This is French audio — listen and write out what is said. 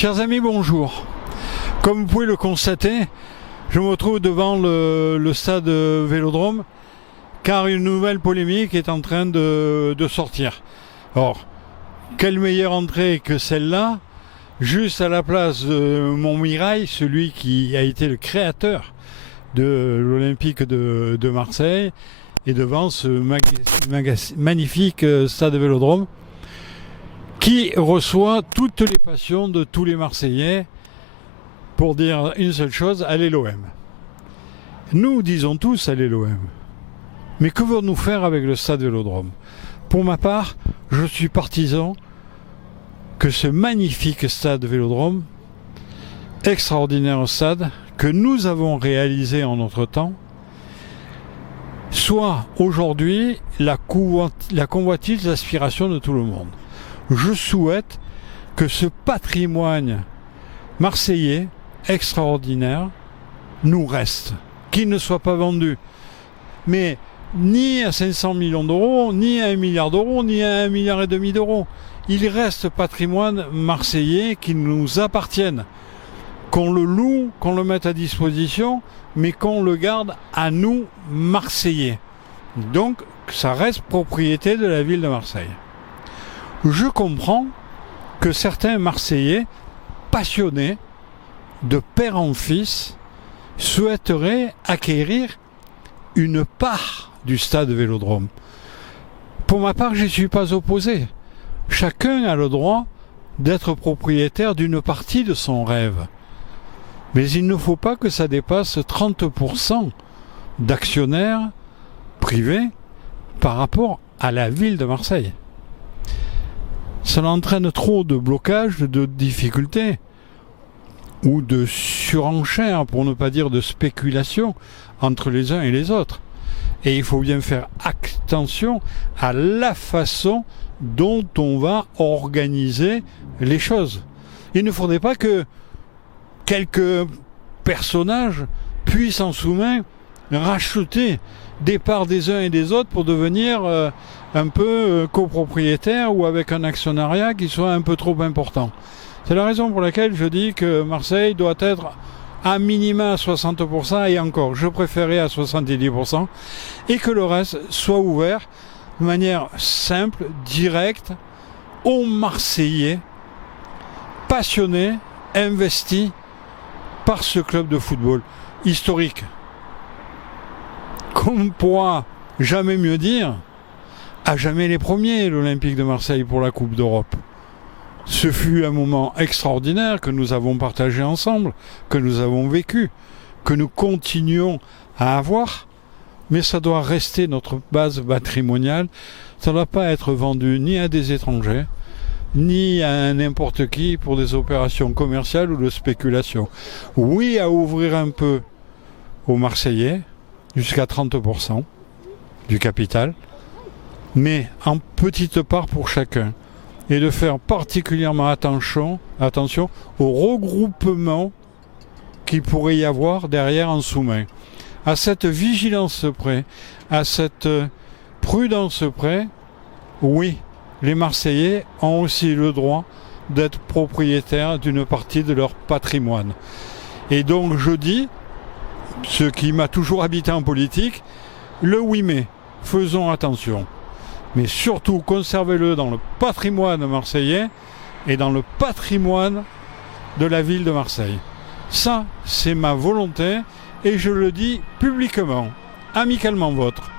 Chers amis, bonjour. Comme vous pouvez le constater, je me retrouve devant le stade Vélodrome car une nouvelle polémique est en train de sortir. Or, quelle meilleure entrée que celle-là, juste à la place de Montmirail, celui qui a été le créateur de l'Olympique de Marseille, et devant ce magnifique stade Vélodrome qui reçoit toutes les passions de tous les Marseillais pour dire une seule chose, allez l'OM. Nous disons tous allez l'OM. Mais que voulons-nous faire avec le stade Vélodrome? Pour ma part, je suis partisan que ce magnifique stade Vélodrome, extraordinaire stade, que nous avons réalisé en notre temps, soit aujourd'hui la convoitise, l'aspiration de tout le monde. Je souhaite que ce patrimoine marseillais extraordinaire nous reste, qu'il ne soit pas vendu, mais ni à 500 millions d'euros, ni à 1 milliard d'euros, ni à 1,5 milliard d'euros. Il reste patrimoine marseillais qui nous appartienne, qu'on le loue, qu'on le mette à disposition, mais qu'on le garde à nous, Marseillais. Donc, ça reste propriété de la ville de Marseille. Je comprends que certains Marseillais passionnés de père en fils souhaiteraient acquérir une part du stade Vélodrome. Pour ma part, je n'y suis pas opposé. Chacun a le droit d'être propriétaire d'une partie de son rêve. Mais il ne faut pas que ça dépasse 30% d'actionnaires privés par rapport à la ville de Marseille. Ça entraîne trop de blocages, de difficultés ou de surenchères, pour ne pas dire de spéculation, entre les uns et les autres. Et il faut bien faire attention à la façon dont on va organiser les choses. Il ne faudrait pas que quelques personnages puissent en sous-main racheter des parts des uns et des autres pour devenir un peu copropriétaires ou avec un actionnariat qui soit un peu trop important. C'est la raison pour laquelle je dis que Marseille doit être à minima à 60%, et encore, je préférais à 70%, et que le reste soit ouvert de manière simple, directe, aux Marseillais passionnés, investis par ce club de football historique. Qu'on ne pourra jamais mieux dire, à jamais les premiers, l'Olympique de Marseille pour la Coupe d'Europe. Ce fut un moment extraordinaire que nous avons partagé ensemble, que nous avons vécu, que nous continuons à avoir, mais ça doit rester notre base patrimoniale. Ça ne doit pas être vendu ni à des étrangers, ni à n'importe qui pour des opérations commerciales ou de spéculation. Oui, à ouvrir un peu aux Marseillais, jusqu'à 30% du capital, mais en petite part pour chacun. Et de faire particulièrement attention au regroupement qu'il pourrait y avoir derrière en sous-main. À cette vigilance près, à cette prudence près, oui, les Marseillais ont aussi le droit d'être propriétaires d'une partie de leur patrimoine. Et donc je dis, ce qui m'a toujours habité en politique, le 8 mai, faisons attention. Mais surtout, conservez-le dans le patrimoine marseillais et dans le patrimoine de la ville de Marseille. Ça, c'est ma volonté et je le dis publiquement, amicalement vôtre.